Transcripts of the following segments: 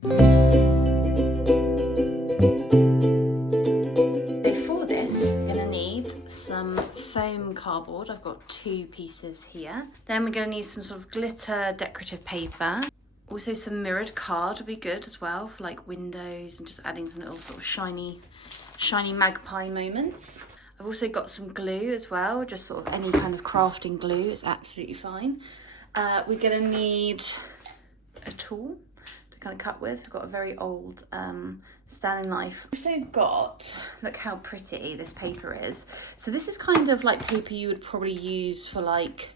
For this, I'm gonna need some foam cardboard. I've got 2 pieces here. Then we're gonna need some sort of glitter decorative paper. Also some mirrored card would be good as well for like windows and just adding some little sort of shiny magpie moments. I've also got some glue as well, just sort of any kind of crafting glue is absolutely fine. We're gonna need a tool to kind of cut with. We've got a very old Stanley knife. I've also got, look how pretty this paper is. So this is kind of like paper you would probably use for like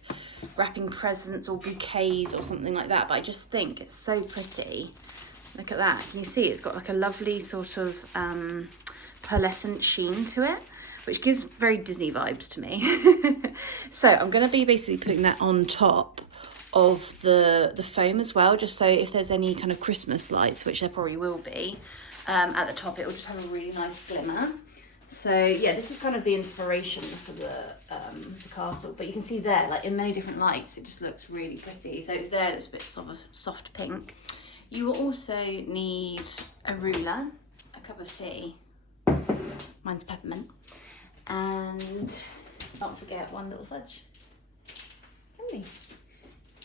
wrapping presents or bouquets or something like that, but I just think it's so pretty. Look at that. Can you see it's got like a lovely sort of pearlescent sheen to it, which gives very Disney vibes to me. So I'm going to be basically putting that on top of the foam as well, just so if there's any kind of Christmas lights, which there probably will be, at the top, it will just have a really nice glimmer. So yeah, this is kind of the inspiration for the castle, but you can see there, like in many different lights, it just looks really pretty. So there it's a bit of a soft pink. You will also need a ruler, a cup of tea, mine's peppermint, and don't forget one little fudge. Can we?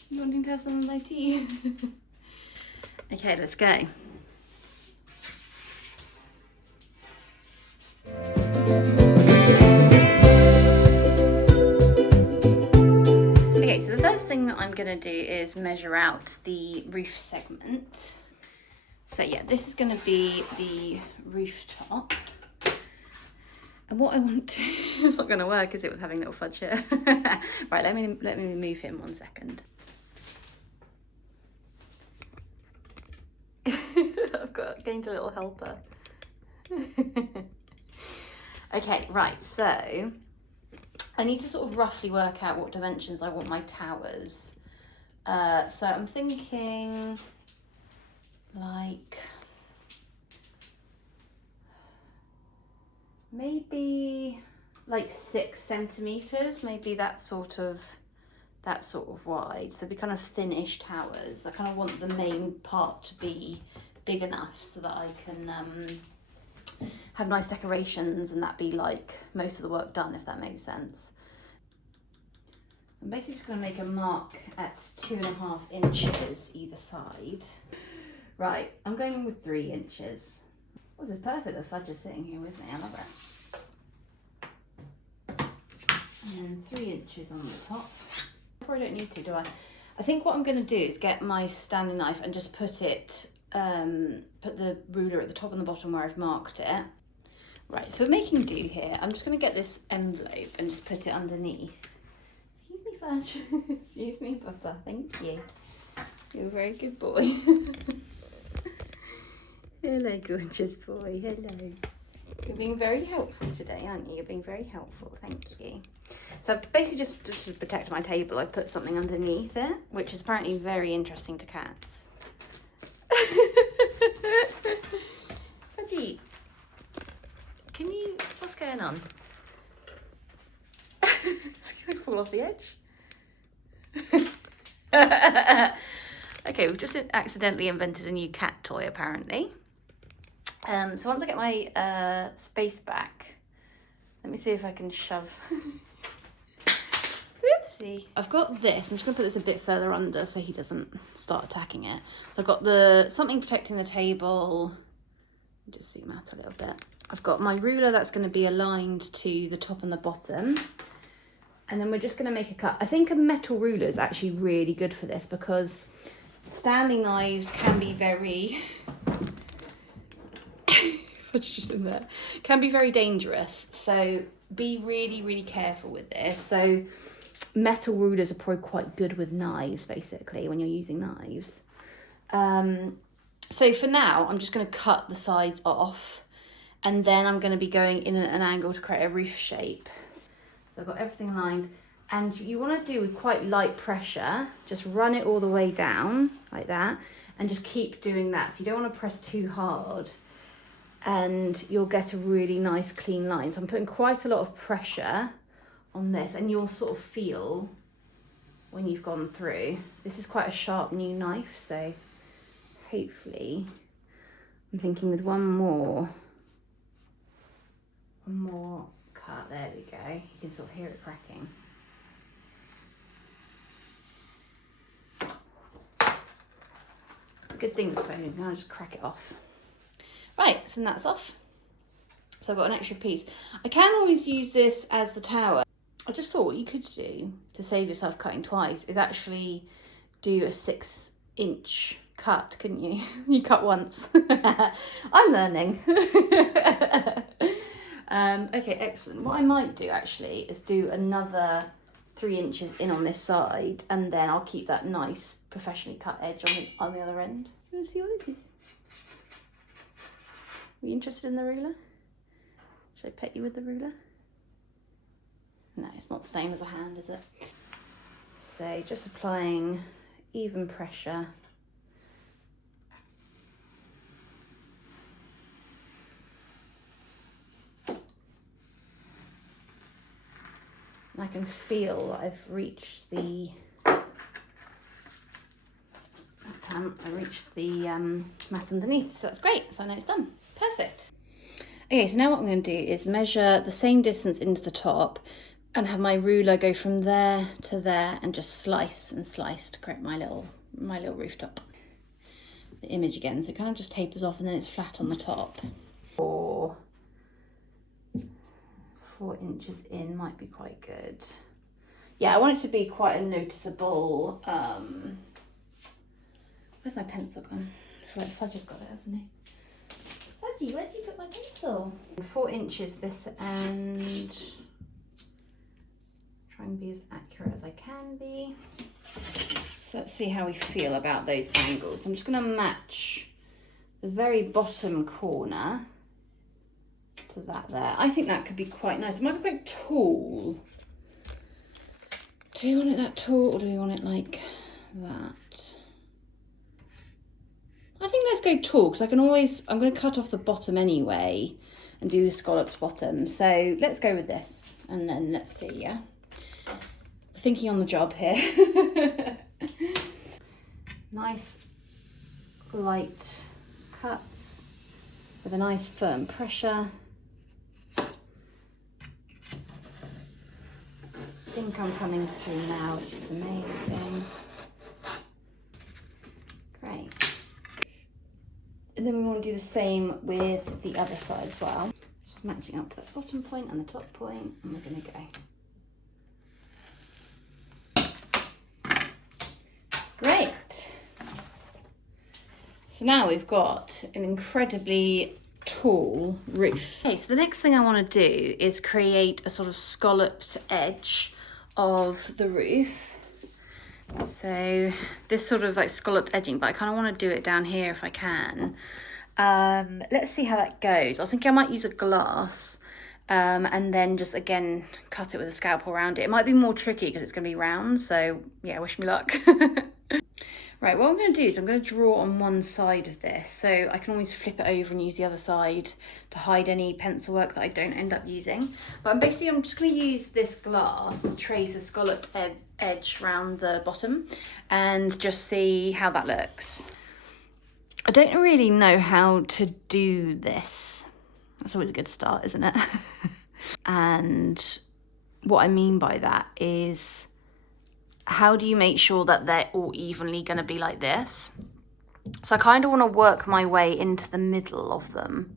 You wanting to have some of my tea? Okay, let's go. Okay, so the first thing that I'm gonna do is measure out the roof segment. So yeah, this is gonna be the rooftop. And what I want to, it's not gonna work, is it, with having little Fudge here? Right, let me move him 1 second. I've gained a little helper. Okay, right, so I need to sort of roughly work out what dimensions I want my towers. So I'm thinking like maybe like 6 centimeters, maybe that sort of wide. So it'd be kind of thinnish towers. I kind of want the main part to be big enough so that I can have nice decorations and that be like most of the work done, if that makes sense. So I'm basically just going to make a mark at 2.5 inches either side. Right, I'm going with 3 inches. Oh, this is perfect, the Fudge is sitting here with me, I love it. And then 3 inches on the top. I probably don't need to, do I? I think what I'm going to do is get my Stanley knife and just put it, put the ruler at the top and the bottom where I've marked it. Right, so we're making do here. I'm just going to get this envelope and just put it underneath. Excuse me, Fudge. Excuse me, Papa. Thank you. You're a very good boy. Hello, gorgeous boy. Hello. You're being very helpful today, aren't you? You're being very helpful. Thank you. So I've basically just to protect my table, I put something underneath it, which is apparently very interesting to cats. Fudgy, can you, what's going on? It's going to fall off the edge. Okay, we've just accidentally invented a new cat toy, apparently. So once I get my space back, let me see if I can shove. Oopsie. I've got this. I'm just going to put this a bit further under so he doesn't start attacking it. So I've got something protecting the table. Just zoom out a little bit. I've got my ruler that's going to be aligned to the top and the bottom. And then we're just going to make a cut. I think a metal ruler is actually really good for this because Stanley knives can be very... What's just in there? Can be very dangerous. So be really, really careful with this. So metal rulers are probably quite good with knives, basically, when you're using knives. So for now, I'm just going to cut the sides off. And then I'm going to be going in at an angle to create a roof shape. So I've got everything lined. And you want to do with quite light pressure, just run it all the way down like that. And just keep doing that. So you don't want to press too hard. And you'll get a really nice clean line. So I'm putting quite a lot of pressure on this. And you'll sort of feel when you've gone through. This is quite a sharp new knife. So hopefully I'm thinking with one more cut, there we go. You can sort of hear it cracking. It's a good thing with foam, now I just crack it off. Right, so that's off. So I've got an extra piece. I can always use this as the tower. I just thought what you could do to save yourself cutting twice is actually do a 6-inch cut, couldn't you? You cut once. I'm learning. Okay, excellent. What I might do actually is do another 3 inches in on this side, and then I'll keep that nice professionally cut edge on the other end. You want to see what this is? Are you interested in the ruler? Should I pet you with the ruler? No, it's not the same as a hand, is it? So just applying even pressure. I can feel that I've reached the mat underneath, so that's great. So I know it's done. Perfect. Okay, so now what I'm going to do is measure the same distance into the top and have my ruler go from there to there and just slice and slice to create my little rooftop. The image again, so it kind of just tapers off and then it's flat on the top. 4 inches in might be quite good. Yeah, I want it to be quite a noticeable, where's my pencil gone? I feel like Fudge has got it, hasn't he? Fudgy, where did you put my pencil? 4 inches this end. Try and be as accurate as I can be. So let's see how we feel about those angles. I'm just going to match the very bottom corner to that there. I think that could be quite nice. It might be quite tall. Do you want it that tall or do you want it like that? I think let's go tall because I'm going to cut off the bottom anyway and do a scalloped bottom. So let's go with this and then let's see, yeah? Thinking on the job here. Nice light cuts with a nice firm pressure. I think I'm coming through now, which is amazing. Great. And then we want to do the same with the other side as well. Just matching up to that bottom point and the top point, and we're going to go. Great. So now we've got an incredibly tall roof. Okay, so the next thing I want to do is create a sort of scalloped edge of the roof. So this sort of like scalloped edging, but I kind of want to do it down here if I can. Let's see how that goes. I was thinking I might use a glass and then just again cut it with a scalpel around it. It might be more tricky because it's going to be round, so yeah, wish me luck. Right, what I'm going to do is I'm going to draw on one side of this, so I can always flip it over and use the other side to hide any pencil work that I don't end up using. But I'm just going to use this glass to trace a scalloped edge around the bottom and just see how that looks. I don't really know how to do this. That's always a good start, isn't it? And what I mean by that is, how do you make sure that they're all evenly going to be like this? So I kind of want to work my way into the middle of them.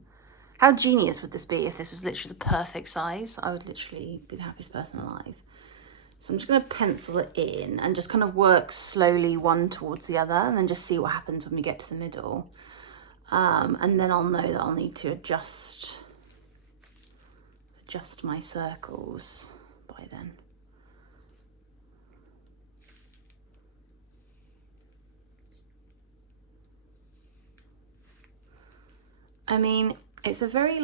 How genius would this be if this was literally the perfect size? I would literally be the happiest person alive. So I'm just going to pencil it in and just kind of work slowly one towards the other and then just see what happens when we get to the middle. And then I'll know that I'll need to adjust my circles by then. I mean, it's a very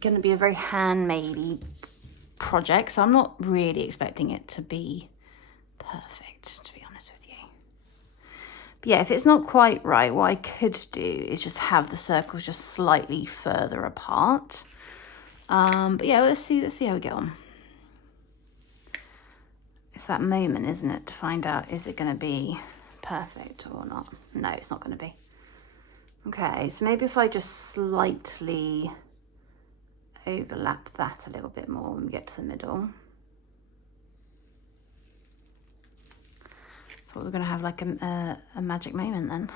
going to be a very handmade project, so I'm not really expecting it to be perfect, to be honest with you. But yeah, if it's not quite right, what I could do is just have the circles just slightly further apart. But yeah, let's see how we get on. It's that moment, isn't it, to find out, is it going to be perfect or not? No, it's not going to be. Okay, so maybe if I just slightly overlap that a little bit more when we get to the middle. Thought we were going to have like a magic moment then.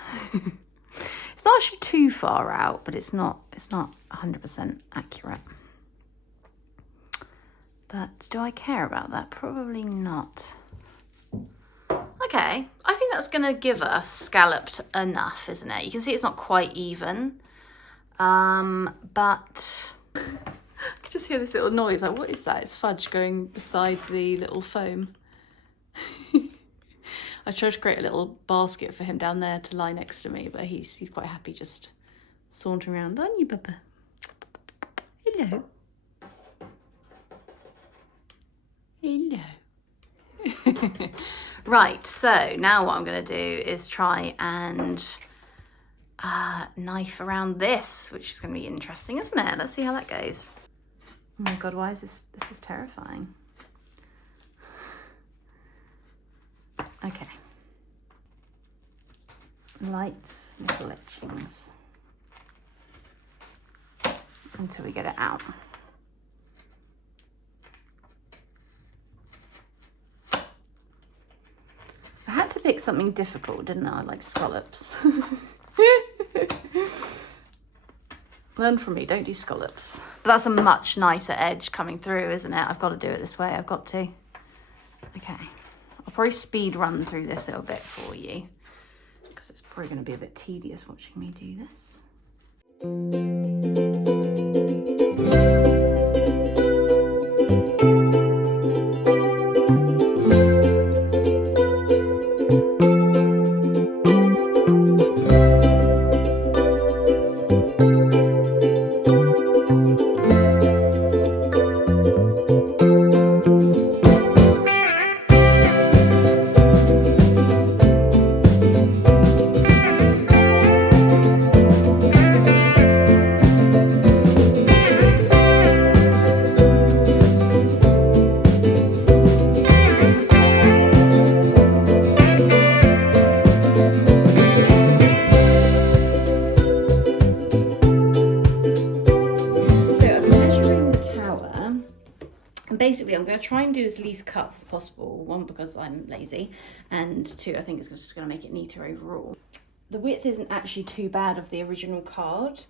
It's not actually too far out, but it's not 100% accurate. But do I care about that? Probably not. Okay, I think that's going to give us scalloped enough, isn't it? You can see it's not quite even, but I can just hear this little noise. Like, what is that? It's Fudge going beside the little foam. I tried to create a little basket for him down there to lie next to me, but he's quite happy just sauntering around. Aren't you, Papa? Hello. Hello. Right, so now what I'm going to do is try and knife around this, which is going to be interesting, isn't it? Let's see how that goes. Oh my God, why is this is terrifying. Okay. Light little etchings until we get it out. I had to pick something difficult, didn't I? Like scallops. Learn from me, don't do scallops. But that's a much nicer edge coming through, isn't it? I've got to do it this way, I've got to. Okay, I'll probably speed run through this little bit for you, because it's probably going to be a bit tedious watching me do this. Basically, I'm going to try and do as least cuts as possible. One, because I'm lazy, and two, I think it's just going to make it neater overall. The width isn't actually too bad of the original card.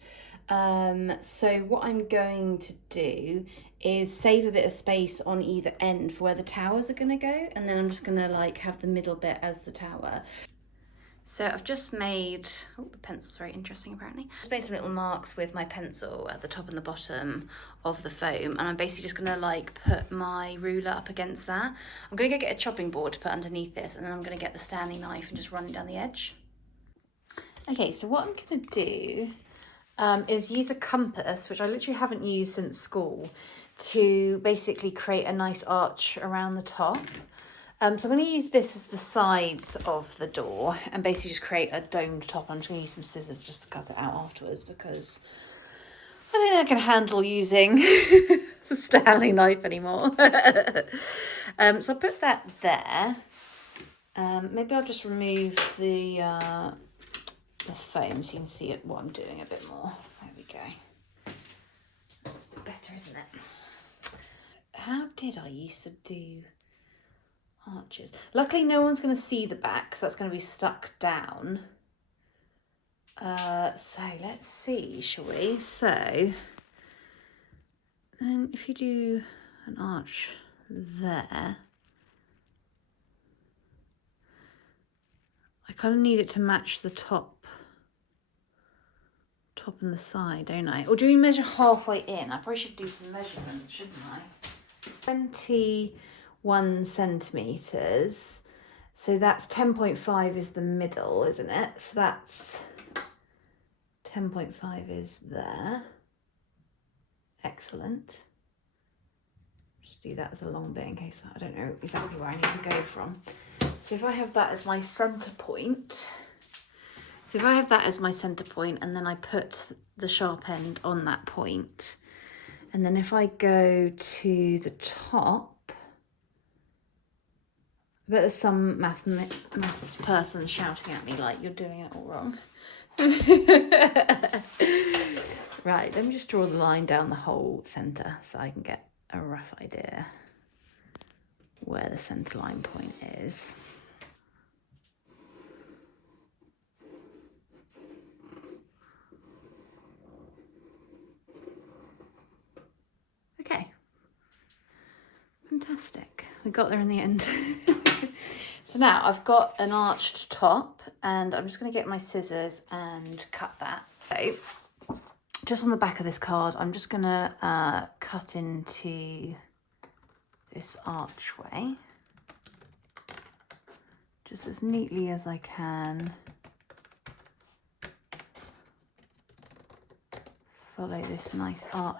So what I'm going to do is save a bit of space on either end for where the towers are going to go, and then I'm just going to like have the middle bit as the tower. So I've just made, oh, the pencil's very interesting apparently. Just made some little marks with my pencil at the top and the bottom of the foam, and I'm basically just gonna like put my ruler up against that. I'm gonna go get a chopping board to put underneath this, and then I'm gonna get the standing knife and just run it down the edge. Okay, so what I'm gonna do is use a compass, which I literally haven't used since school, to basically create a nice arch around the top. So I'm going to use this as the sides of the door and basically just create a domed top. I'm just going to use some scissors just to cut it out afterwards, because I don't think I can handle using the Stanley knife anymore. So I'll put that there. Maybe I'll just remove the foam so you can see what I'm doing a bit more. There we go. That's a bit better, isn't it? How did I used to do arches? Luckily no one's going to see the back because that's going to be stuck down. So let's see, shall we? So then if you do an arch there, I kind of need it to match the top and the side, don't I? Or do we measure halfway in? I probably should do some measurements, shouldn't I? 21 centimetres, so that's 10.5 is the middle, isn't it? So that's 10.5 is there. Excellent. Just do that as a long bit in case I don't know exactly where I need to go from. So if I have that as my centre point, and then I put the sharp end on that point, and then if I go to the top, I bet there's some maths person shouting at me like you're doing it all wrong. Right, let me just draw the line down the whole centre so I can get a rough idea where the centre line point is. Okay, fantastic. We got there in the end. So now I've got an arched top and I'm just going to get my scissors and cut that. So just on the back of this card, I'm just going to cut into this archway just as neatly as I can. Follow this nice arch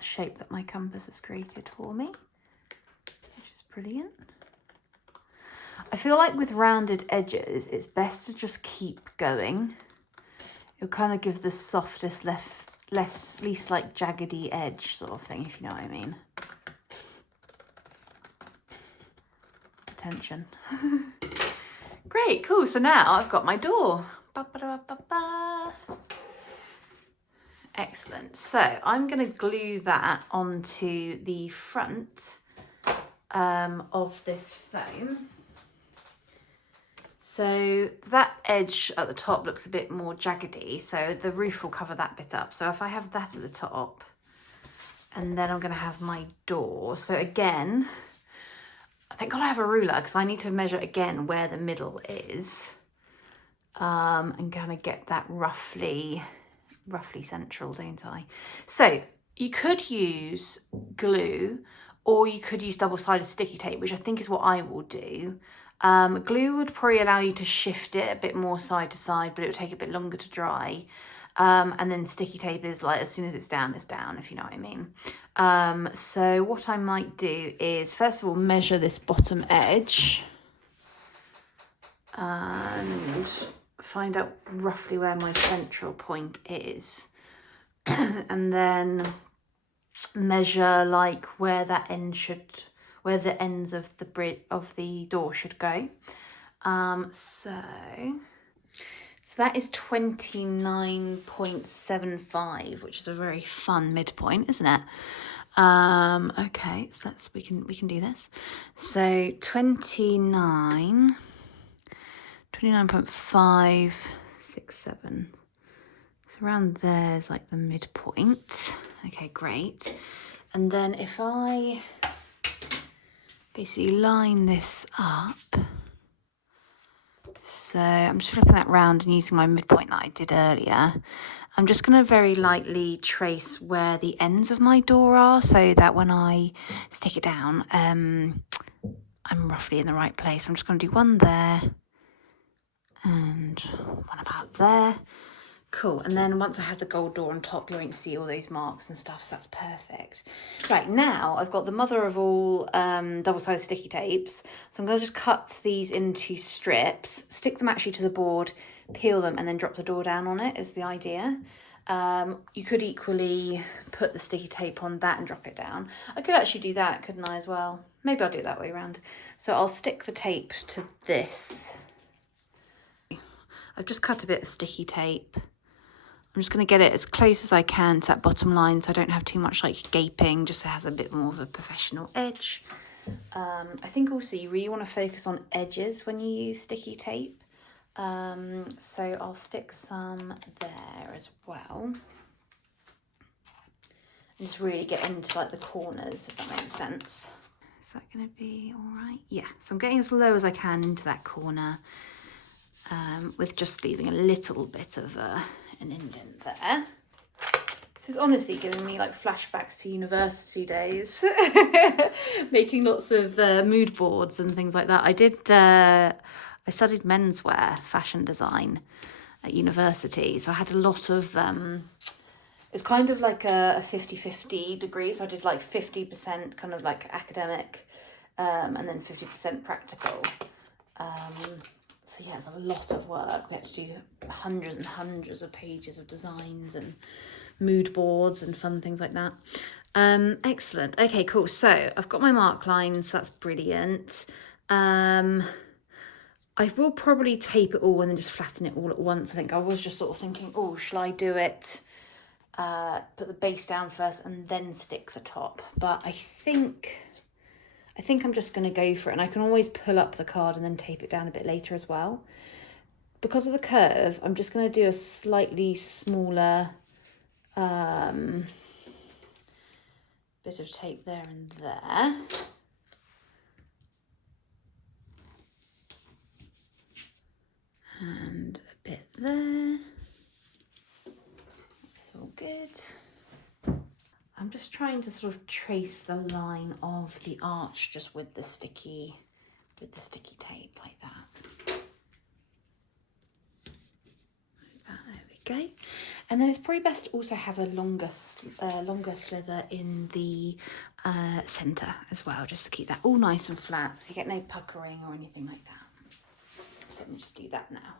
shape that my compass has created for me, which is brilliant. I feel like with rounded edges, it's best to just keep going. It'll kind of give the softest, least like jaggedy edge sort of thing, if you know what I mean. Attention. Great, cool. So now I've got my door. Ba-ba-da-ba-ba. Excellent. So I'm going to glue that onto the front of this foam. So that edge at the top looks a bit more jaggedy, so the roof will cover that bit up. So if I have that at the top, and then I'm going to have my door. So again, I think I'll have a ruler because I need to measure again where the middle is, and kind of get that roughly central, don't I? So you could use glue, or you could use double-sided sticky tape, which I think is what I will do. Glue would probably allow you to shift it a bit more side to side, but it would take a bit longer to dry. And then sticky tape is like, as soon as it's down, if you know what I mean. So what I might do is, first of all, measure this bottom edge and find out roughly where my central point is. And then measure like where that end where the ends of the door should go. So that is 29.75, which is a very fun midpoint, isn't it? Okay, so we can do this. So 29.567. So around there is like the midpoint. Okay, great. And then if I basically line this up, so I'm just flipping that round and using my midpoint that I did earlier. I'm just going to very lightly trace where the ends of my door are so that when I stick it down, I'm roughly in the right place. I'm just going to do one there and one about there. Cool, and then once I have the gold door on top, you won't see all those marks and stuff, so that's perfect. Right, now I've got the mother of all double-sided sticky tapes, so I'm going to just cut these into strips, stick them actually to the board, peel them, and then drop the door down on it is the idea. You could equally put the sticky tape on that and drop it down. I could actually do that, couldn't I, as well? Maybe I'll do it that way around. So I'll stick the tape to this. I've just cut a bit of sticky tape. I'm just going to get it as close as I can to that bottom line so I don't have too much like gaping, just so it has a bit more of a professional edge. I think also you really want to focus on edges when you use sticky tape. So I'll stick some there as well. And just really get into like the corners, if that makes sense. Is that going to be all right? Yeah, so I'm getting as low as I can into that corner, with just leaving a little bit of an indent there. This is honestly giving me like flashbacks to university days. Making lots of mood boards and things like that. I studied menswear fashion design at university, so I had a lot of it's kind of like a 50-50 degree, so I did like 50% kind of like academic, and then 50% practical. So yeah, it's a lot of work. We had to do hundreds and hundreds of pages of designs and mood boards and fun things like that. Excellent. Okay, cool. So I've got my mark lines. So that's brilliant. I will probably tape it all and then just flatten it all at once. I think I was just sort of thinking, oh, shall I do it, put the base down first and then stick the top? But I think I'm just going to go for it. And I can always pull up the card and then tape it down a bit later as well. Because of the curve, I'm just going to do a slightly smaller bit of tape there and there. And a bit there. That's all good. I'm just trying to sort of trace the line of the arch just with the sticky tape like that. There we go. And then it's probably best to also have a longer slither in the centre as well, just to keep that all nice and flat so you get no puckering or anything like that. So let me just do that now.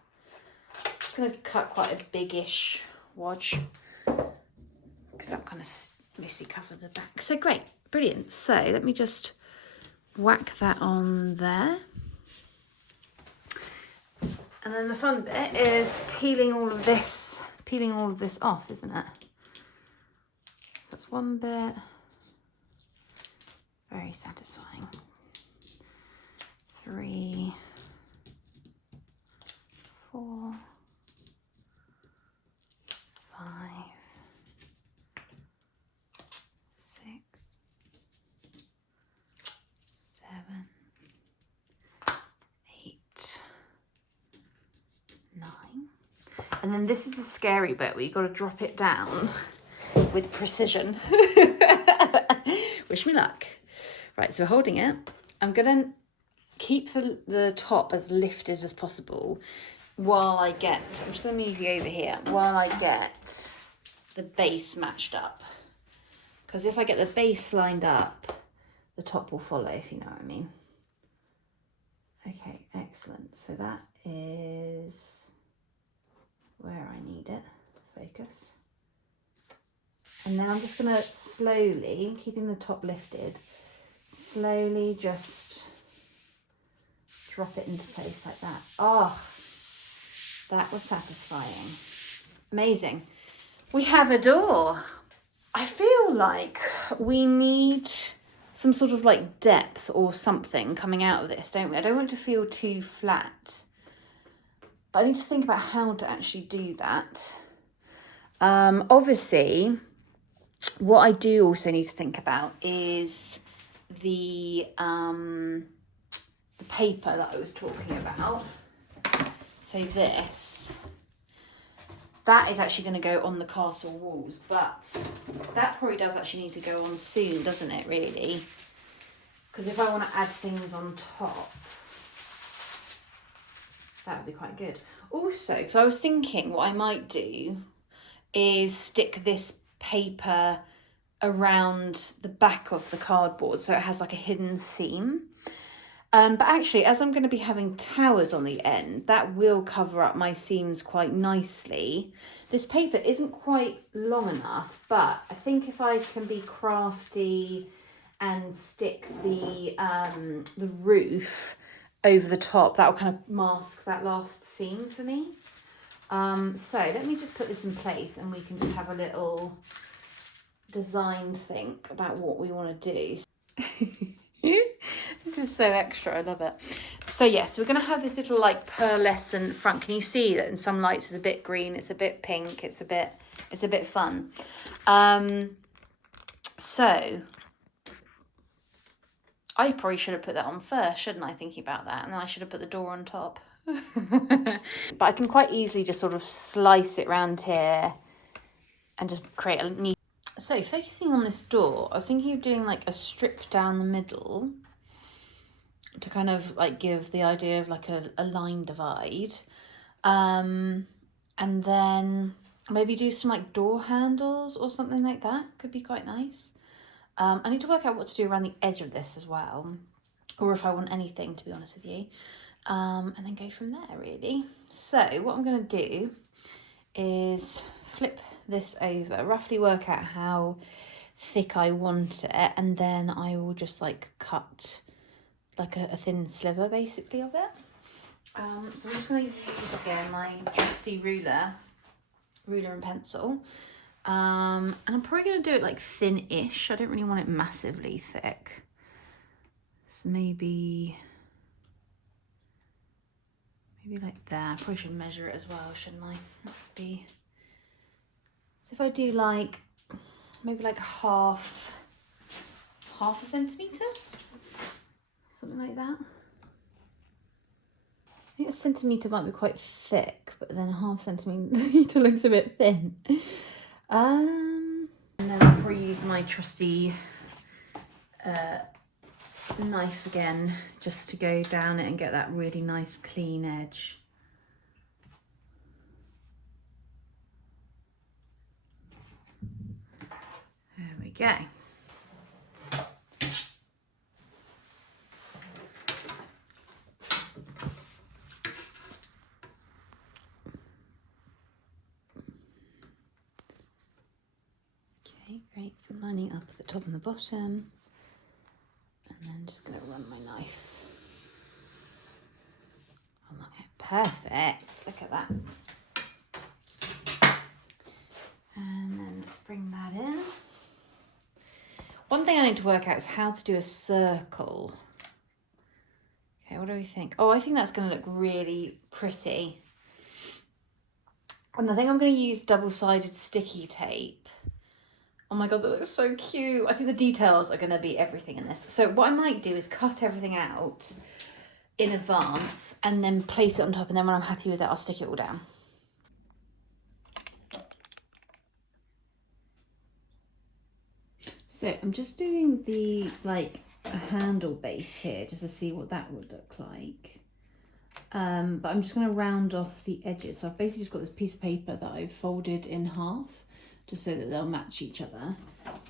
I'm just going to cut quite a biggish wodge because that kind of mostly cover the back. So great, brilliant. So let me just whack that on there. And then the fun bit is peeling all of this off, isn't it? So that's one bit. Very satisfying. 3, 4, 5, 6, 7, 8, 9. And then this is the scary bit where you've got to drop it down with precision. Wish me luck. Right, so we're holding it. I'm going to keep the top as lifted as possible while I get, I'm just going to move you over here, while I get the base matched up. Because if I get the base lined up, the top will follow, if you know what I mean. Okay, excellent. So that is where I need it. Focus. And then I'm just going to slowly, keeping the top lifted, slowly just drop it into place like that. Oh, that was satisfying. Amazing. We have a door. I feel like we need some sort of like depth or something coming out of this, don't we? I don't want it to feel too flat, but I need to think about how to actually do that. Obviously, what I do also need to think about is the paper that I was talking about. So that is actually going to go on the castle walls, but that probably does actually need to go on soon, doesn't it, really? Because if I want to add things on top, that would be quite good. Also, because I was thinking what I might do is stick this paper around the back of the cardboard so it has like a hidden seam. But actually, as I'm going to be having towers on the end, that will cover up my seams quite nicely. This paper isn't quite long enough, but I think if I can be crafty and stick the roof over the top, that will kind of mask that last seam for me. So let me just put this in place and we can just have a little design think about what we want to do. This is so extra, I love it. So yes, we're going to have this little like pearlescent front. Can you see that in some lights it's a bit green, it's a bit pink, it's a bit fun. So I probably should have put that on first, shouldn't I, thinking about that? And then I should have put the door on top. But I can quite easily just sort of slice it around here and just create a neat. So focusing on this door, I was thinking of doing like a strip down the middle to kind of like give the idea of like a line divide. And then maybe do some like door handles or something like that. Could be quite nice. I need to work out what to do around the edge of this as well, or if I want anything, to be honest with you. And then go from there, really. So what I'm going to do is flip this over, roughly work out how thick I want it, and then I will just like cut like a thin sliver basically of it. So I'm just going to use again my trusty ruler and pencil. And I'm probably going to do it like thin-ish. I don't really want it massively thick. So maybe like there. I probably should measure it as well, shouldn't I? Let's be. So if I do like maybe like half a centimetre, something like that. I think a centimetre might be quite thick, but then a half centimetre looks a bit thin. And then I'll probably use my trusty knife again, just to go down it and get that really nice clean edge. There we go. Okay, great. So lining up at the top and the bottom. And then just going to run my knife along it. Perfect. Look at that. And then let's bring that in. One thing I need to work out is how to do a circle. Okay, what do we think? Oh, I think that's going to look really pretty. And I think I'm going to use double-sided sticky tape. Oh my God, that looks so cute. I think the details are going to be everything in this. So what I might do is cut everything out in advance and then place it on top. And then when I'm happy with it, I'll stick it all down. So I'm just doing the handle base here just to see what that would look like. But I'm just going to round off the edges. So I've basically just got this piece of paper that I've folded in half, just so that they'll match each other.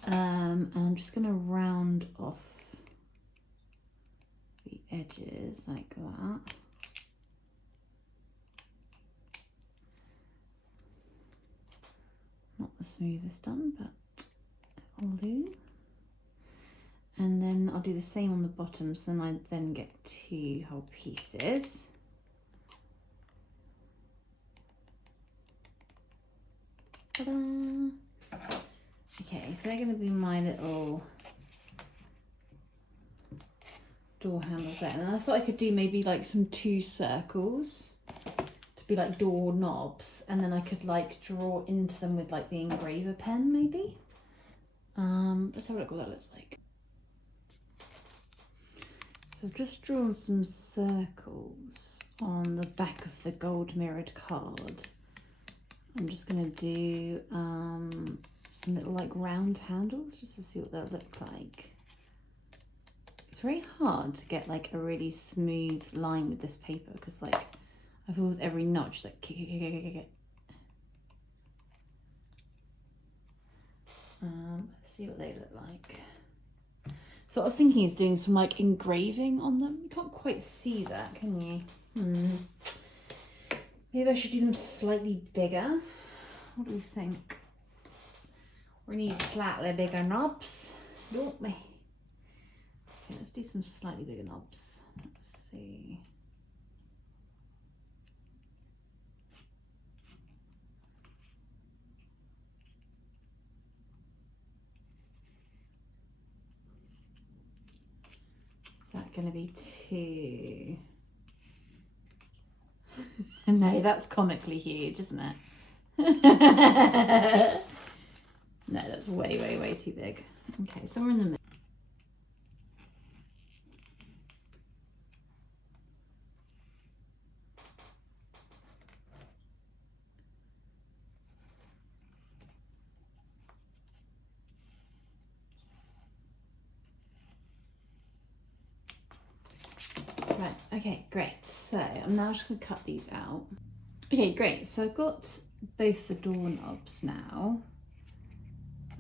And I'm just going to round off the edges like that. Not the smoothest done, but it'll do. And then I'll do the same on the bottom, so then I then get 2 whole pieces. Ta-da! Okay, so they're going to be my little door handles there. And then I thought I could do maybe like some 2 circles to be like door knobs, and then I could like draw into them with like the engraver pen maybe. Let's have a look what that looks like. So I've just drawn some circles on the back of the gold mirrored card. I'm just going to do some little like round handles just to see what they'll look like. It's very hard to get like a really smooth line with this paper because like I feel with every notch like kick. Let's see what they look like. So what I was thinking is doing some like engraving on them. You can't quite see that, can you? Maybe I should do them slightly bigger. What do we think? We need slightly bigger knobs, don't we? Okay, let's do some slightly bigger knobs. Let's see. Is that going to be 2? No, that's comically huge, isn't it? No, that's way too big. Okay, somewhere in the middle. Right, okay, great. So I'm now just going to cut these out. Okay, great. So I've got both the doorknobs now.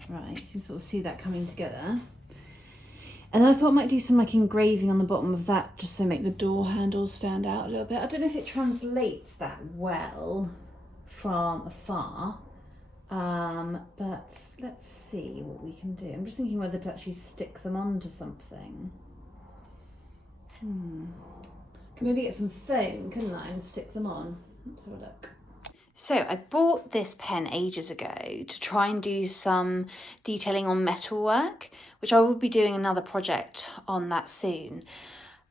Right, so you sort of see that coming together. And then I thought I might do some like engraving on the bottom of that just to make the door handles stand out a little bit. I don't know if it translates that well from afar, but let's see what we can do. I'm just thinking whether to actually stick them onto something. Could maybe get some foam, couldn't I, and stick them on. Let's have a look. So I bought this pen ages ago to try and do some detailing on metalwork, which I will be doing another project on that soon.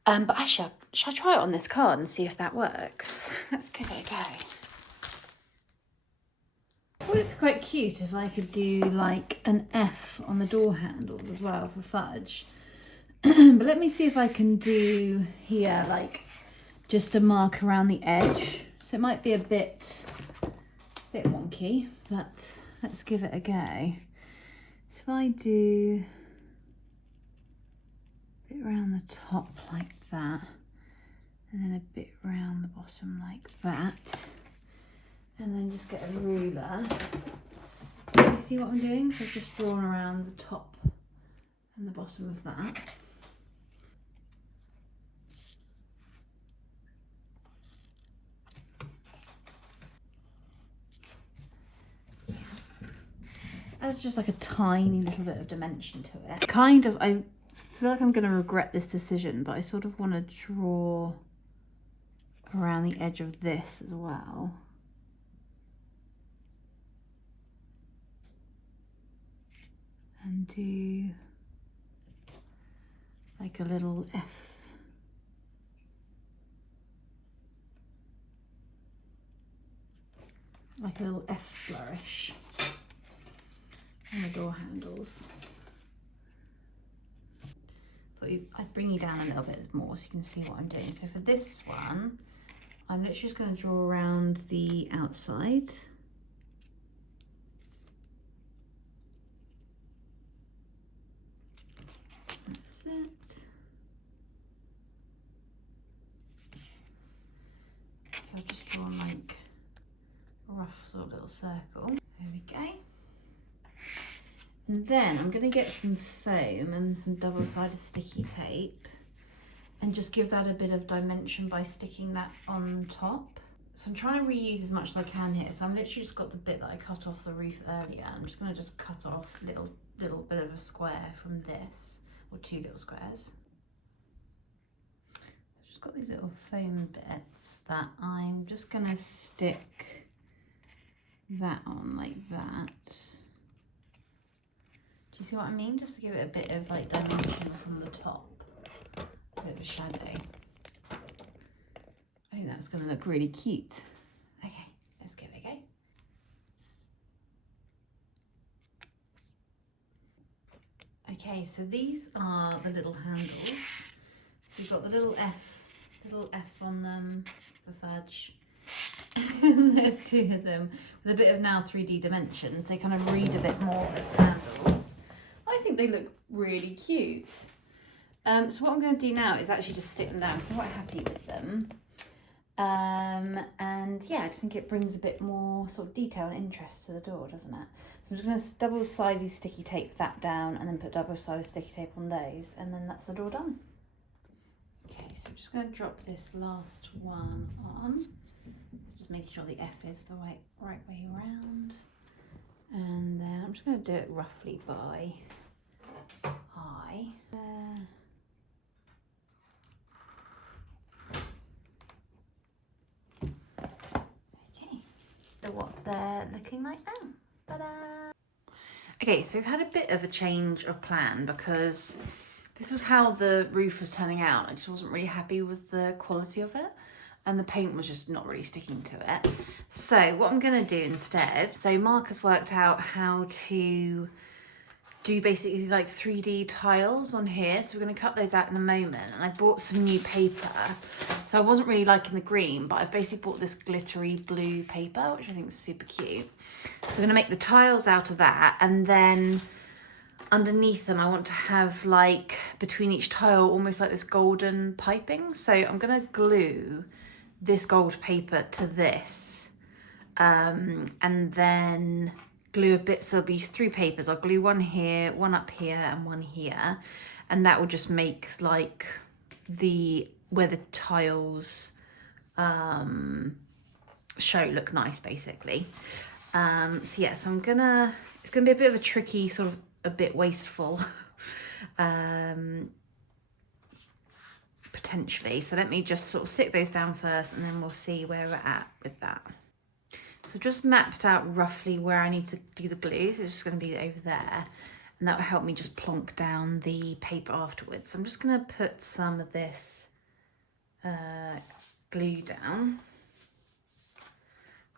But actually, shall I try it on this card and see if that works? Let's give it a go. I thought it'd be quite cute if I could do like an F on the door handles as well for Fudge. But let me see if I can do here like just a mark around the edge. So it might be a bit wonky, but let's give it a go. So if I do a bit around the top like that, and then a bit around the bottom like that, and then just get a ruler. Do you see what I'm doing? So I've just drawn around the top and the bottom of that. Adds just like a tiny little bit of dimension to it. Kind of, I feel like I'm going to regret this decision, but I sort of want to draw around the edge of this as well. And do like a little F. Like a little F flourish on the door handles. Thought I'd bring you down a little bit more so you can see what I'm doing. So for this one, I'm literally just going to draw around the outside. That's it. So I've just drawn like a rough sort of little circle. There we go. And then I'm going to get some foam and some double-sided sticky tape and just give that a bit of dimension by sticking that on top. So I'm trying to reuse as much as I can here. So I'm literally just got the bit that I cut off the roof earlier. I'm just going to just cut off a little bit of a square from this, or two little squares. So I've just got these little foam bits that I'm just going to stick that on like that. Do you see what I mean? Just to give it a bit of like dimension from the top, a bit of a shadow. I think that's going to look really cute. Okay, let's give it a go. Okay, so these are the little handles. So you've got the little F on them for Fudge. And there's two of them with a bit of now 3D dimensions. They kind of read a bit more as handles. I think they look really cute. So what I'm going to do now is actually just stick them down. So I'm quite happy with them. And yeah, I just think it brings a bit more sort of detail and interest to the door, doesn't it? So I'm just going to double-sided sticky tape that down and then put double-sided sticky tape on those, and then that's the door done. Okay, so I'm just going to drop this last one on. So just making sure the F is the right way around. And then I'm just going to do it roughly by eye. Okay, so what they're looking like now. Ta-da! Okay, so we've had a bit of a change of plan because this was how the roof was turning out. I just wasn't really happy with the quality of it, and the paint was just not really sticking to it. So what I'm going to do instead, so Mark has worked out how to do basically like 3D tiles on here. So we're going to cut those out in a moment. And I bought some new paper. So I wasn't really liking the green, but I've basically bought this glittery blue paper, which I think is super cute. So I'm going to make the tiles out of that. And then underneath them, I want to have like between each tile, almost like this golden piping. So I'm going to glue this gold paper to this. And then glue a bit, so it'll be 3 papers. I'll glue one here, one up here, and one here, and that will just make like where the tiles show look nice, basically. So yeah, so it's gonna be a bit of a tricky, sort of a bit wasteful potentially. So let me just sort of stick those down first and then we'll see where we're at with that. So I've just mapped out roughly where I need to do the glue. So it's just going to be over there. And that will help me just plonk down the paper afterwards. So I'm just going to put some of this glue down.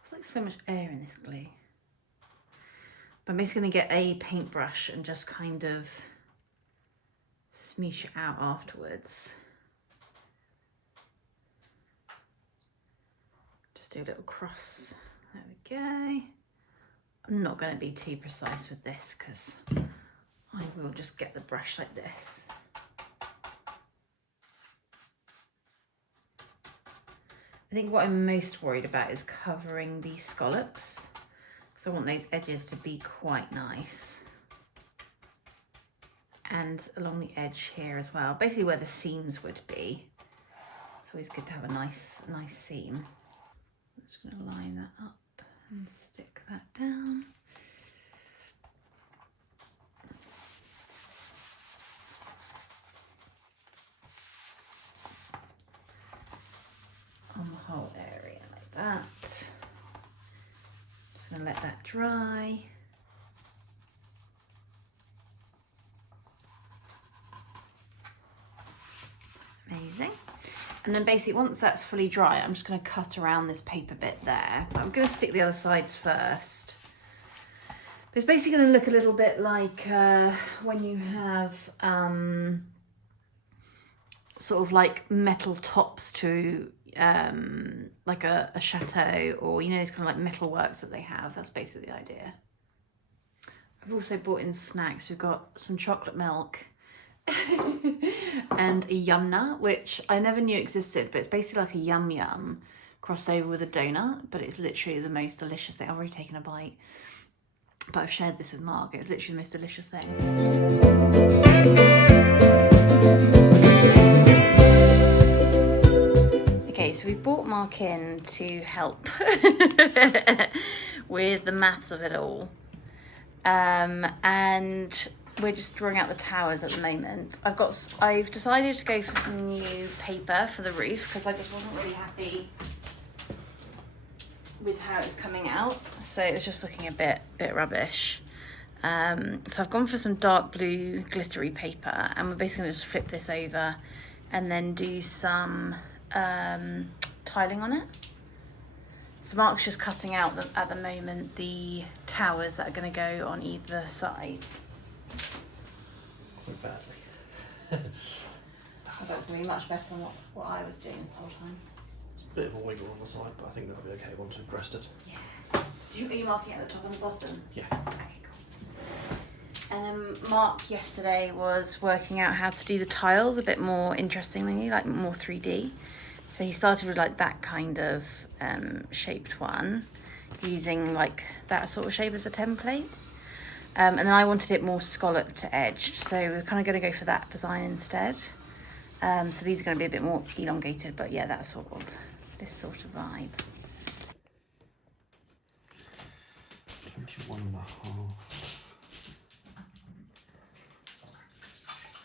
There's like so much air in this glue. But I'm basically going to get a paintbrush and just kind of smoosh it out afterwards. Just do a little cross. There we go. I'm not going to be too precise with this because I will just get the brush like this. I think what I'm most worried about is covering these scallops. So I want those edges to be quite nice. And along the edge here as well, basically where the seams would be. It's always good to have a nice seam. I'm just going to line that up and stick that down. On the whole area like that. Just going to let that dry. Amazing. And then basically once that's fully dry, I'm just going to cut around this paper bit there. I'm going to stick the other sides first. But it's basically going to look a little bit like when you have sort of like metal tops to like a chateau, or you know, those kind of like metal works that they have. That's basically the idea. I've also bought in snacks. We've got some chocolate milk and a yum nut, which I never knew existed, but it's basically like a yum yum crossed over with a donut, but it's literally the most delicious thing. I've already taken a bite, but I've shared this with Mark. It's literally the most delicious thing. Okay, so we brought Mark in to help with the maths of it all. And we're just drawing out the towers at the moment. I've decided to go for some new paper for the roof because I just wasn't really happy with how it's coming out. So it was just looking a bit rubbish. So I've gone for some dark blue glittery paper, and we're basically gonna just flip this over and then do some tiling on it. So Mark's just cutting out at the moment the towers that are going to go on either side. Quite badly. Oh, that's going to be much better than what I was doing this whole time. A bit of a wiggle on the side, but I think that'll be okay once we've pressed it. Yeah. Are you marking at the top and the bottom? Yeah. Okay, cool. And then Mark yesterday was working out how to do the tiles a bit more interestingly, like more 3D. So he started with like that kind of shaped one, using like that sort of shape as a template. And then I wanted it more scalloped edged, so we're kind of going to go for that design instead. So these are going to be a bit more elongated, but yeah, that sort of, this sort of vibe.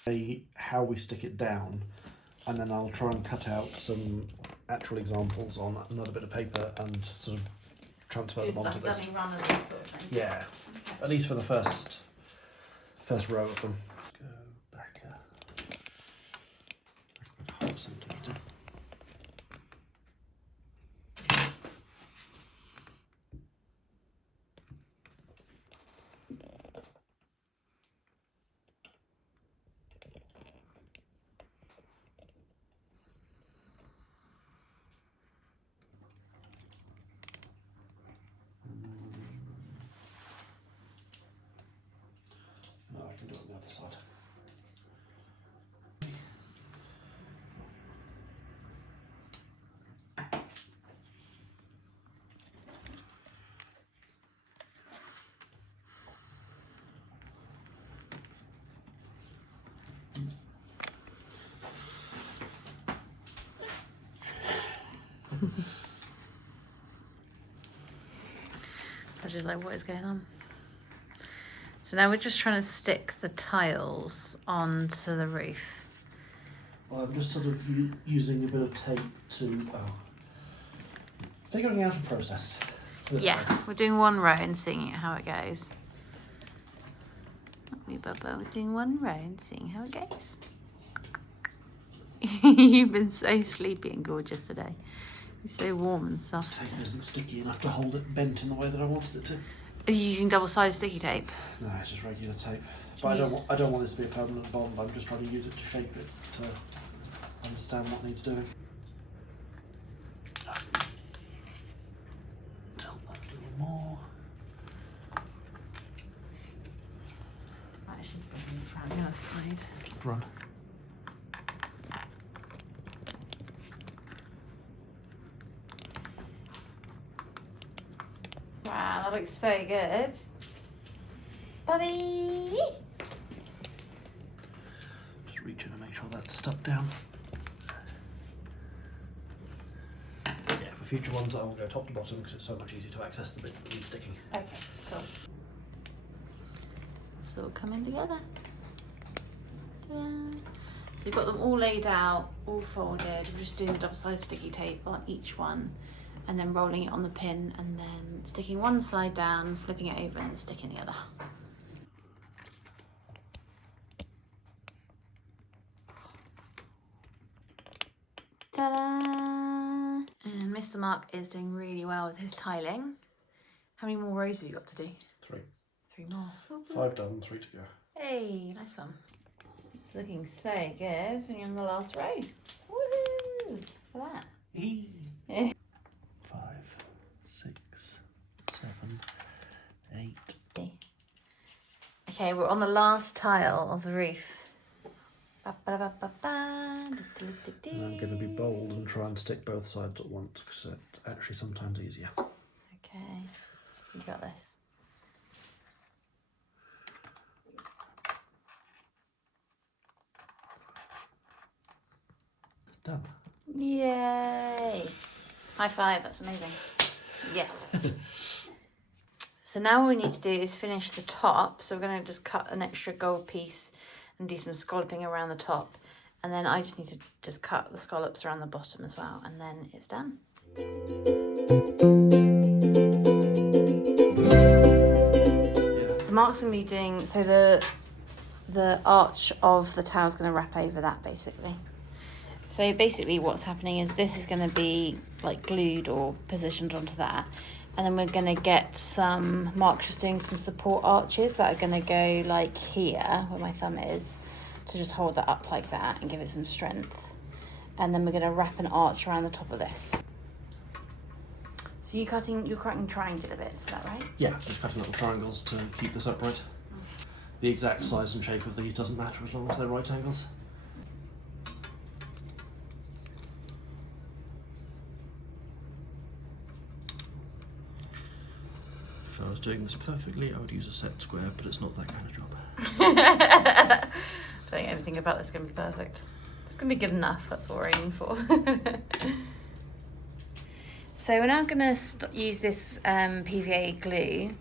21.5. How we stick it down, and then I'll try and cut out some actual examples on another bit of paper and sort of transfer them onto this. Dummy run of this sort of thing. Yeah, okay. At least for the first row of them. Go back a half centimetre. No, I can do it on the other side. Fudge is like, what is going on? So now we're just trying to stick the tiles onto the roof. Well, I'm just sort of using a bit of tape to figuring out a process. Yeah, we're doing one row and seeing how it goes. Not me, Bubba. We're doing one row and seeing how it goes. You've been so sleepy and gorgeous today. It's so warm and soft. Tape isn't sticky enough to hold it bent in the way that I wanted it to. Are you using double-sided sticky tape? No, it's just regular tape. But I don't want this to be a permanent bond. I'm just trying to use it to shape it, to understand what needs doing. Tilt that a little more. I should bring these around the other side. Run. Wow, that looks so good. Bubby! Just reach in and make sure that's stuck down. Yeah, for future ones I will go top to bottom because it's so much easier to access the bits that need sticking. Okay, cool. It's all coming together. Ta-da. So you've got them all laid out, all folded. We're just doing the double-sided sticky tape on each one and then rolling it on the pin and then sticking one side down, flipping it over and sticking the other. Ta-da! And Mr. Mark is doing really well with his tiling. How many more rows have you got to do? 3. 3 more. 5 done, 3 to go. Hey, nice one. It's looking so good. And you're on the last row. Woohoo! Look at that. 5, 6, 7, 8. Okay, we're on the last tile of the roof. And I'm going to be bold and try and stick both sides at once because it's actually sometimes easier. Okay, you got this. Done. Yay! High five, that's amazing. Yes. So now what we need to do is finish the top. So we're going to just cut an extra gold piece and do some scalloping around the top. And then I just need to just cut the scallops around the bottom as well. And then it's done. So Mark's going to be doing, so the arch of the towel is going to wrap over that basically. So basically what's happening is this is going to be like glued or positioned onto that. And then we're going to get some, Mark's just doing some support arches that are going to go like here, where my thumb is, to just hold that up like that and give it some strength. And then we're going to wrap an arch around the top of this. So you're cutting triangular bits, is that right? Yeah, just cutting little triangles to keep this upright. The exact size and shape of these doesn't matter as long as they're right angles. If I was doing this perfectly, I would use a set square, but it's not that kind of job. I don't think anything about this is going to be perfect. It's going to be good enough, that's what we're aiming for. So we're now going to use this PVA glue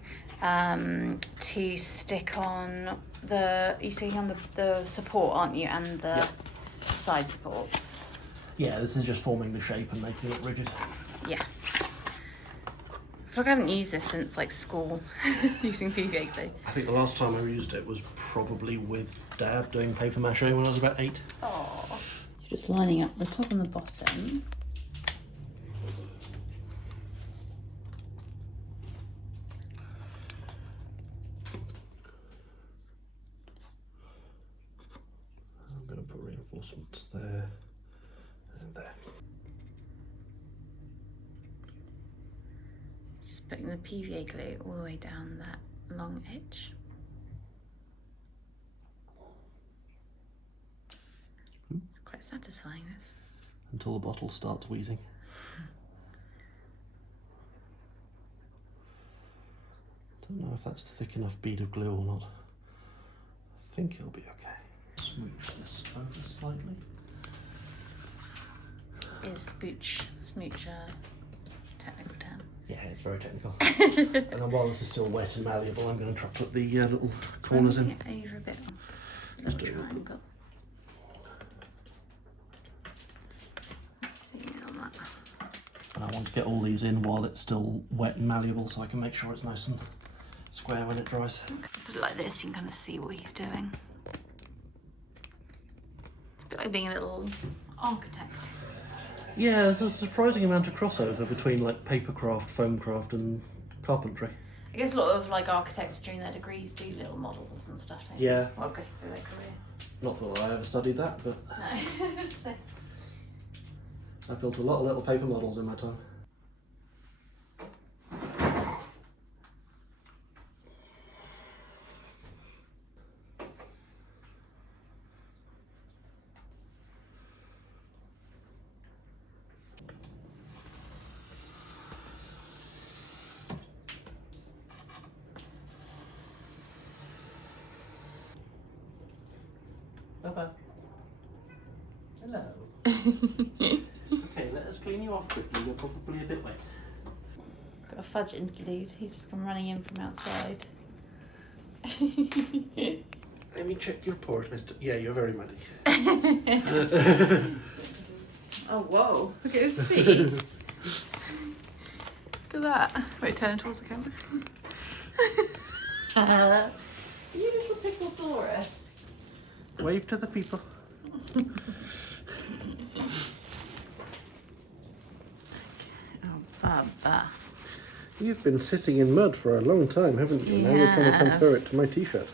to stick on the, you're sticking on the support, aren't you, and the side supports. Yeah, this is just forming the shape and making it rigid. Yeah. I feel like I haven't used this since like school, using PVA glue. I think the last time I used it was probably with Dad doing paper mache when I was about 8. Oh. So just lining up the top and the bottom. I'm going to put reinforcements there and there. Just putting the PVA glue all the way down that long edge. It's quite satisfying, this. Until the bottle starts wheezing. Don't know if that's a thick enough bead of glue or not. I think it'll be okay. Smooch this over slightly. Is smooch a technical term? Yeah, it's very technical. And then while this is still wet and malleable, I'm going to try to put the little corners in. It over a bit. Just Little do it. triangle. And I want to get all these in while it's still wet and malleable so I can make sure it's nice and square when it dries. Put it like this, you can kind of see what he's doing. It's a bit like being a little architect. Yeah, there's a surprising amount of crossover between like papercraft, foamcraft and carpentry. I guess a lot of like architects during their degrees do little models and stuff. Don't Yeah. They? Well, I guess through their career. Not that I ever studied that, but No. So. I built a lot of little paper models in my time. Baba. Hello. Okay, let us clean you off quickly. You're probably a bit wet. Got a Fudge interlude. He's just come running in from outside. Let me check your pores, mister. Yeah, you're very muddy. Oh, whoa. Look at his feet. Look at that. Wait, turn towards the camera. You little picklesaurus. Wave to the people. Oh, Baba. You've been sitting in mud for a long time, haven't you? Now you're trying to transfer it to my t-shirt.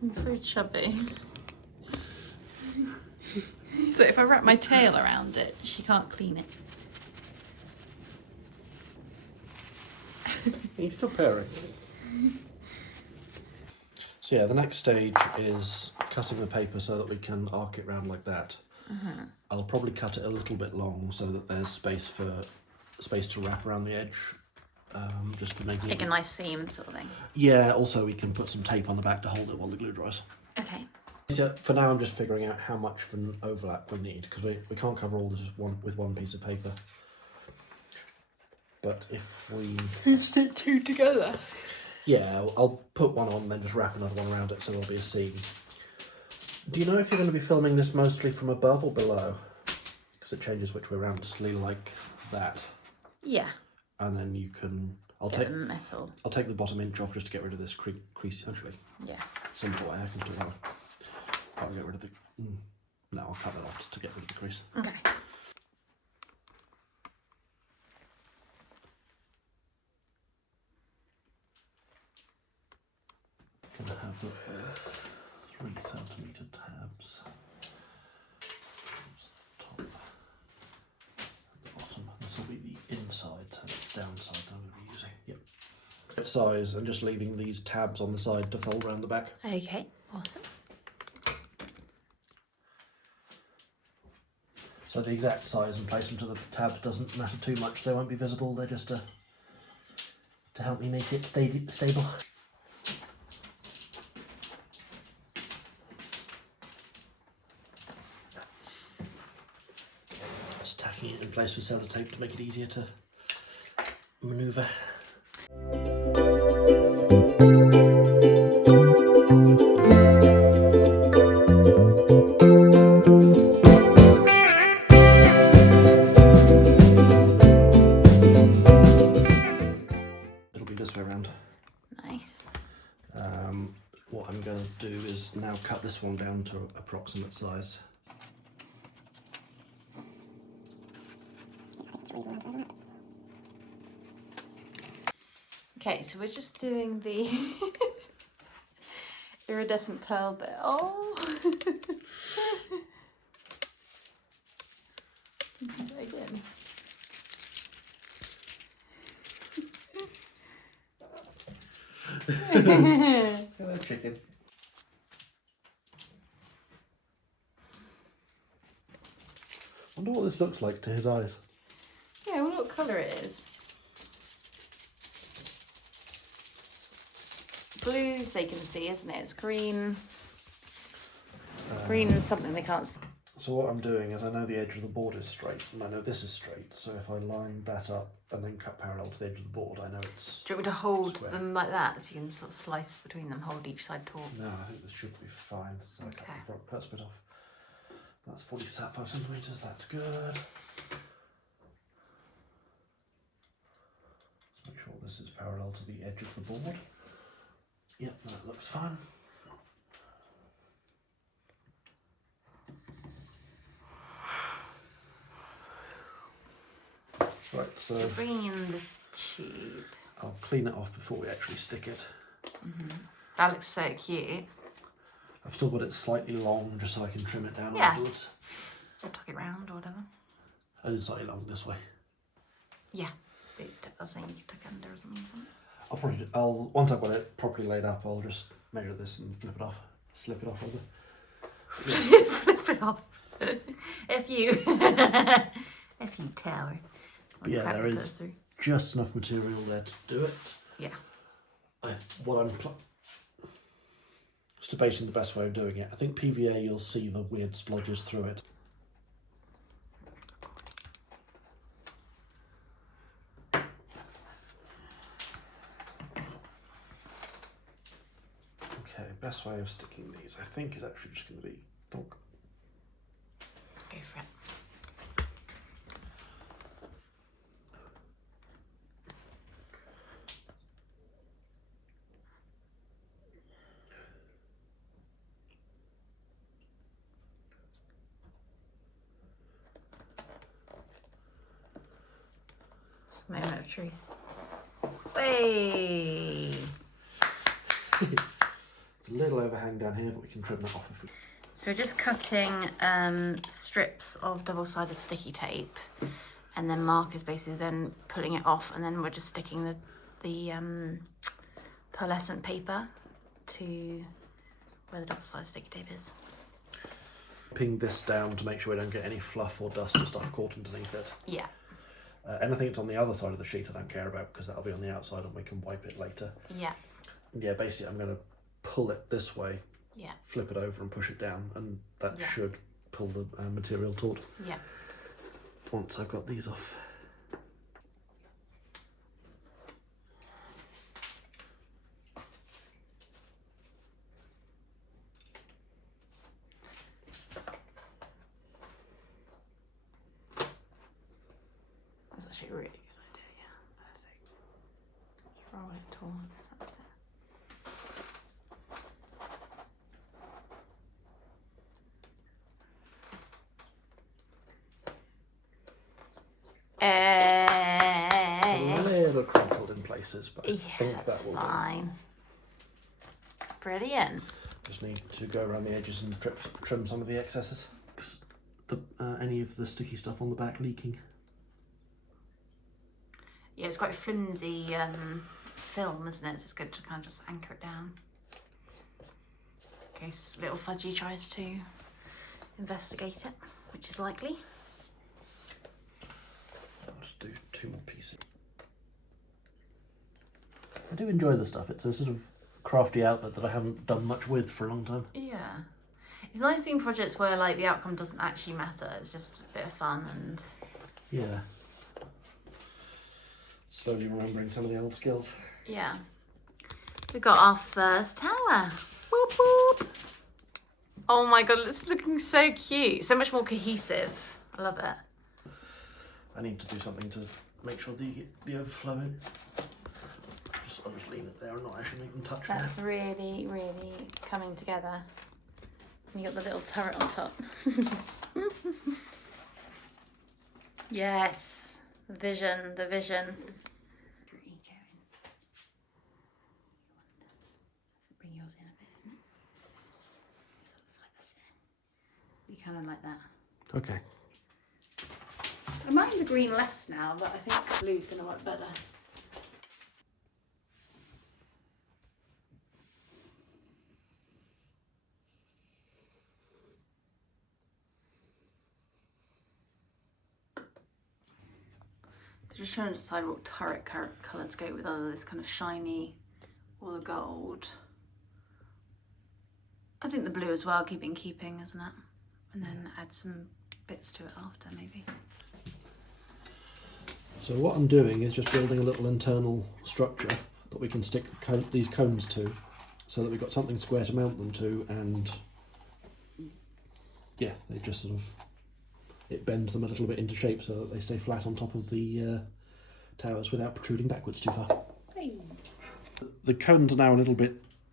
He's so chubby. So if I wrap my tail around it, she can't clean it. He's still pairing. So yeah, the next stage is cutting the paper so that we can arc it round like that. I'll probably cut it a little bit long so that there's space to wrap around the edge, just for making Like a nice seam sort of thing. Yeah, also we can put some tape on the back to hold it while the glue dries. Okay. So for now I'm just figuring out how much of an overlap we need, because we can't cover all this with one piece of paper. But if we... Stick two together. Yeah, I'll put one on and then just wrap another one around it so there'll be a seam. Do you know if you're going to be filming this mostly from above or below? Because it changes which way around, mostly like that. Yeah. And then you can... I'll take the bottom inch off just to get rid of this crease, actually. Yeah. Simple way, I can do that. I'll get rid of the... No, I'll cut that off just to get rid of the crease. Okay. Gonna have the 3cm tabs. Top and the bottom. This will be the inside, so it's downside that I'm going to be using. Yep. Size and just leaving these tabs on the side to fold around the back. Okay, awesome. So the exact size and placement of the tabs doesn't matter too much. They won't be visible. They're just to help me make it stable. Just tacking it in place with sellotape to make it easier to manoeuvre. It'll be this way around. Nice. What I'm going to do is now cut this one down to approximate size. Okay, so we're just doing the iridescent pearl bit. Oh! Do that again. Hello, chicken. Wonder what this looks like to his eyes. Yeah, I wonder what colour it is. Blues they can see, isn't it? It's green. Green and something they can't see. So what I'm doing is I know the edge of the board is straight and I know this is straight, so if I line that up and then cut parallel to the edge of the board, I know it's... Do you want me to hold square. them like that so you can sort of slice between them, hold each side taut? No, I think this should be fine. So I cut the first bit off. That's 45 centimetres, that's good. Let's make sure this is parallel to the edge of the board. Yep, that looks fine. Right, so bringing in the tube. I'll clean it off before we actually stick it. That looks so cute. I've still got it slightly long just so I can trim it down Yeah. afterwards. Or tuck it round or whatever. I did slightly long this way. Yeah. I was saying you could tuck it under or something. I'll once I've got it properly laid up, I'll just measure this and flip it off. Slip it off rather. Flip it off. if you tell. But yeah, there is just enough material there to do it. Yeah. Just debating the best way of doing it. I think PVA, you'll see the weird splodges through it. Okay, best way of sticking these, I think, is actually just going to be thunk. Go for it. Moment of truth. Way. It's a little overhang down here, but we can trim that off if we... So we're just cutting strips of double-sided sticky tape, and then Mark is basically then pulling it off, and then we're just sticking the pearlescent paper to where the double-sided sticky tape is. Ping this down to make sure we don't get any fluff or dust or stuff caught underneath it. Yeah. Anything that's on the other side of the sheet I don't care about because that'll be on the outside and we can wipe it later. Yeah. And yeah, basically I'm going to pull it this way, yeah, flip it over and push it down, and that yeah. should pull the material taut. Yeah. Once I've got these off. That's actually a really good idea, yeah. Perfect. You roll it towards, that's it. A little crinkled in places, but I think that's that will fine. Brilliant. Just need to go around the edges and trim some of the excesses. Because any of the sticky stuff on the back leaking. Yeah, it's quite flimsy film, isn't it? So it's good to kind of just anchor it down. In case little Fudgy tries to investigate it, which is likely. I'll just do 2 more pieces. I do enjoy the stuff. It's a sort of crafty outlet that I haven't done much with for a long time. Yeah. It's nice seeing projects where like the outcome doesn't actually matter. It's just a bit of fun and... Yeah. Slowly remembering some of the old skills. Yeah. We got our first tower. Whoop whoop. Oh my god, it's looking so cute. So much more cohesive. I love it. I need to do something to make sure the overflow in. I'll just lean it there and not actually make them touch. That's really, really coming together. You got the little turret on top. Yes, the vision, the vision. Bring yours in a bit, isn't it? It's like this. You kind of like that. Okay. I mind the green less now, but I think blue's going to work better. Just trying to decide what turret colour to go with, either this kind of shiny or the gold. I think the blue as well, keeping, isn't it? and then add some bits to it after maybe. So what I'm doing is just building a little internal structure that we can stick these cones to, so that we've got something square to mount them to, and yeah, they just sort of, it bends them a little bit into shape so that they stay flat on top of the towers without protruding backwards too far. Hey. The cones are now a little bit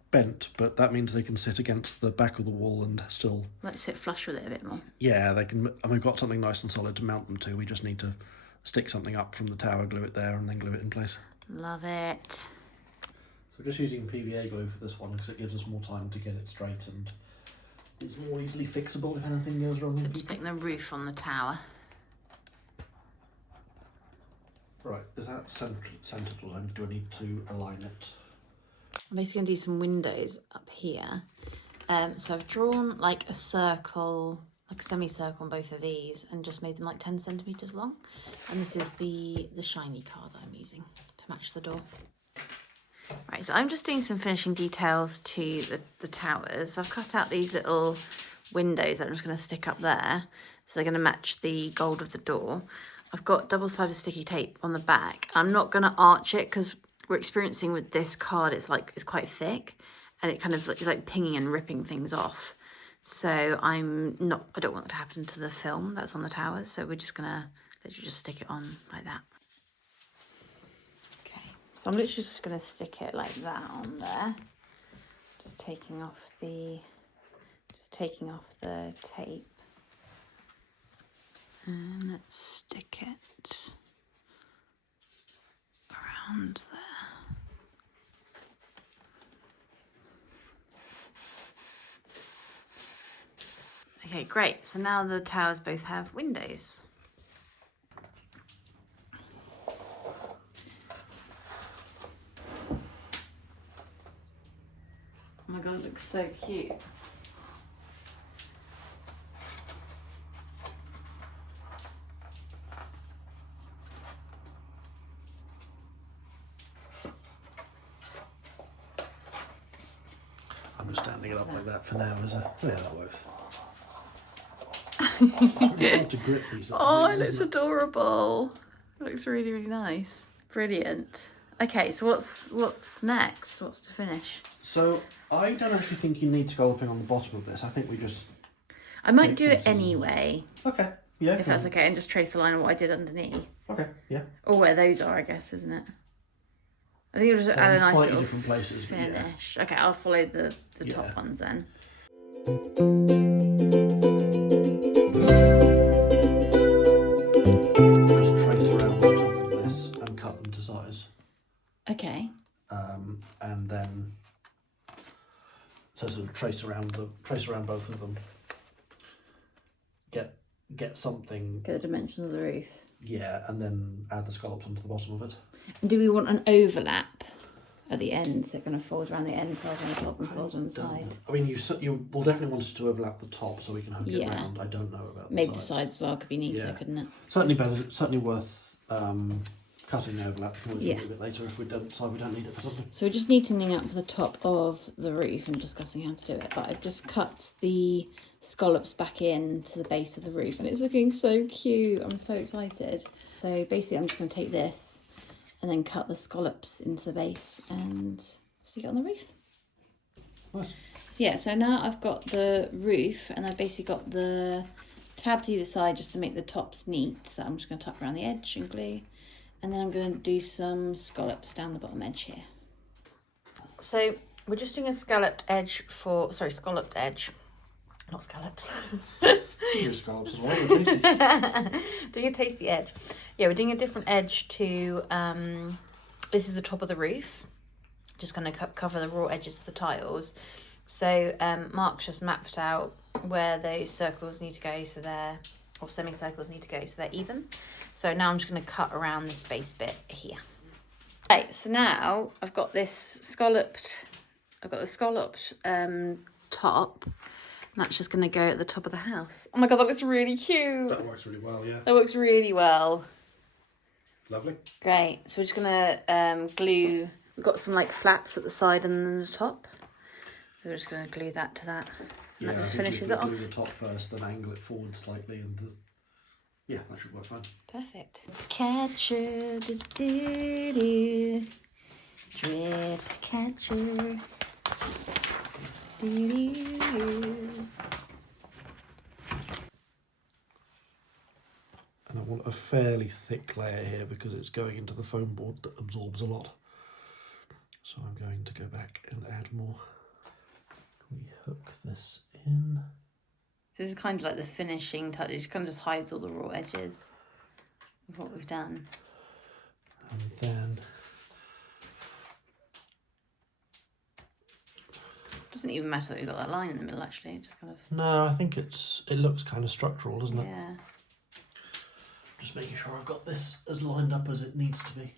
bent, but that means they can sit against the back of the wall and still... Let's sit flush with it a bit more. Yeah, they can, and we've got something nice and solid to mount them to. We just need to stick something up from the tower, glue it there, and then glue it in place. Love it. So we're just using PVA glue for this one because it gives us more time to get it straight, and it's more easily fixable if anything goes wrong. So just putting the roof on the tower. Right, is that centered line? Do I need to align it? I'm basically going to do some windows up here. So I've drawn like a circle, like a semicircle on both of these, and just made them like 10 centimetres long. And this is the shiny card that I'm using to match the door. Right, so I'm just doing some finishing details to the towers. I've cut out these little windows that I'm just going to stick up there. So they're going to match the gold of the door. I've got double-sided sticky tape on the back. I'm not going to arch it because we're experiencing with this card, it's quite thick, and it kind of is like pinging and ripping things off. So I don't want that to happen to the film that's on the towers. So we're just going to literally just stick it on like that. So I'm literally just going to stick it like that on there. Just taking off the tape. And let's stick it around there. Okay, great. So now the towers both have windows. Oh my god, it looks so cute. I'm just standing it up like that for now. Yeah, that works. It's really hard to grip these. Oh, it looks adorable. It looks really, really nice. Brilliant. Okay, so what's next? What's to finish? So I don't actually think you need scalloping on the bottom of this. I think we just... I might do it anyway. Okay, yeah. If that's okay, and just trace the line of what I did underneath. Okay, yeah. Or where those are, I guess, isn't it? I think it'll just add a nice slightly little different places, but yeah. finish. Okay, I'll follow the top ones then. Just trace around the top of this and cut them to size. Okay. And then so sort of trace around both of them. Get something. Get the dimensions of the roof. Yeah, and then add the scallops onto the bottom of it. And do we want an overlap at the end, so it kind of falls around the end, falls on the top, and falls on the side? I mean, you will definitely want it to overlap the top so we can hook it round. I don't know about maybe the the sides as well could be neater, couldn't it? Certainly worth cutting the overlap. We can always remove it later if we decide we don't need it for something. So we're just neatening up the top of the roof and discussing how to do it. But I've just cut the scallops back in to the base of the roof, and it's looking so cute. I'm so excited. So basically I'm just going to take this and then cut the scallops into the base and stick it on the roof. Right. So yeah, so now I've got the roof, and I've basically got the tab to either side just to make the tops neat, that I'm just going to tuck around the edge and glue. And then I'm going to do some scallops down the bottom edge here. So we're just doing a scalloped edge scalloped edge, not scallops. Your scallops as well, tasty. Doing a tasty edge. Yeah, we're doing a different edge to, this is the top of the roof. Just going to cover the raw edges of the tiles. So Mark's just mapped out where those circles need to go, so they're, or semicircles need to go, so they're even. So now I'm just going to cut around this base bit here. Okay, so now I've got this scalloped, top, and that's just going to go at the top of the house. Oh my god, that looks really cute. That works really well, yeah. That works really well. Lovely. Great. So we're just going to glue, we've got some like flaps at the side and then the top. we're just going to glue that to that. And Yeah, that just I think finishes if it we off. glue the top first, then angle it forward slightly, and yeah, that should work fine. Perfect. Catcher, do do do. Drip catcher. Do do do. And I want a fairly thick layer here because it's going into the foam board that absorbs a lot. So I'm going to go back and add more. Can we hook this in? This is kind of like the finishing touch. It kind of just hides all the raw edges of what we've done. And then Doesn't even matter that we've got that line in the middle, actually. It just kind of... no, I think it looks kind of structural, doesn't it? Yeah. Just making sure I've got this as lined up as it needs to be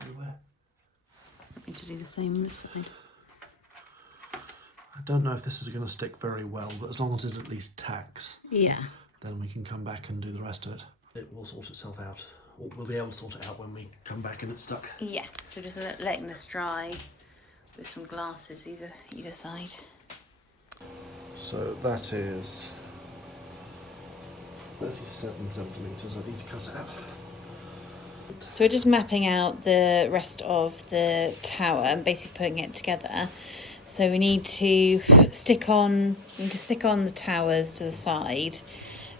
everywhere. Want me to do the same on this side? I don't know if this is going to stick very well, but as long as it at least tacks, Yeah. then we can come back and do the rest of it. It will sort itself out. Or we'll be able to sort it out when we come back and it's stuck. Yeah. So just letting this dry with some glasses either side. So that is 37 centimetres. I need to cut it out. So we're just mapping out the rest of the tower and basically putting it together. So we need to stick on the towers to the side,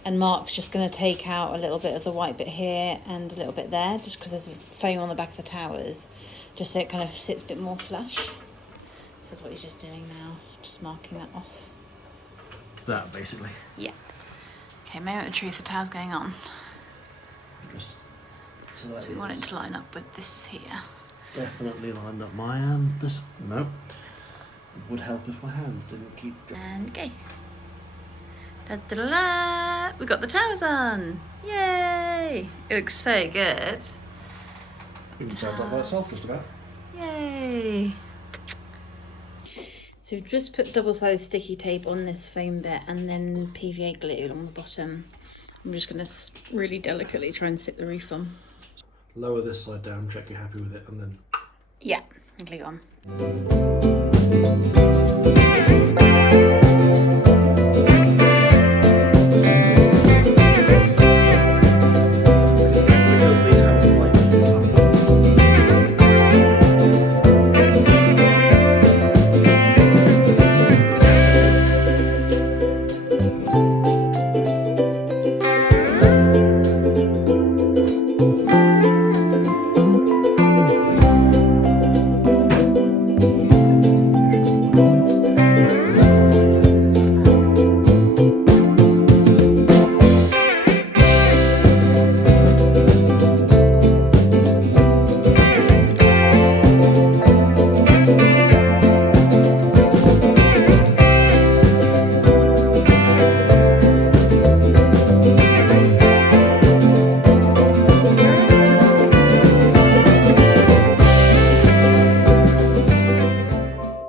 and Mark's just going to take out a little bit of the white bit here and a little bit there, just because there's foam on the back of the towers, just so it kind of sits a bit more flush. So that's what he's just doing now, just marking that off. That, basically. Yeah. Okay, moment of truth, the tower's going on. Just So we want it to line up with this here. Definitely lined up my hand. This, no. It would help if my hand didn't keep going. And go. Da da da da! We got the towers on! Yay! It looks so good. It even turns up by itself just about. Yay! So we've just put double-sided sticky tape on this foam bit and then PVA glue on the bottom. I'm just going to really delicately try and sit the roof on. Lower this side down, check you're happy with it, and then... Yeah, and glue it on.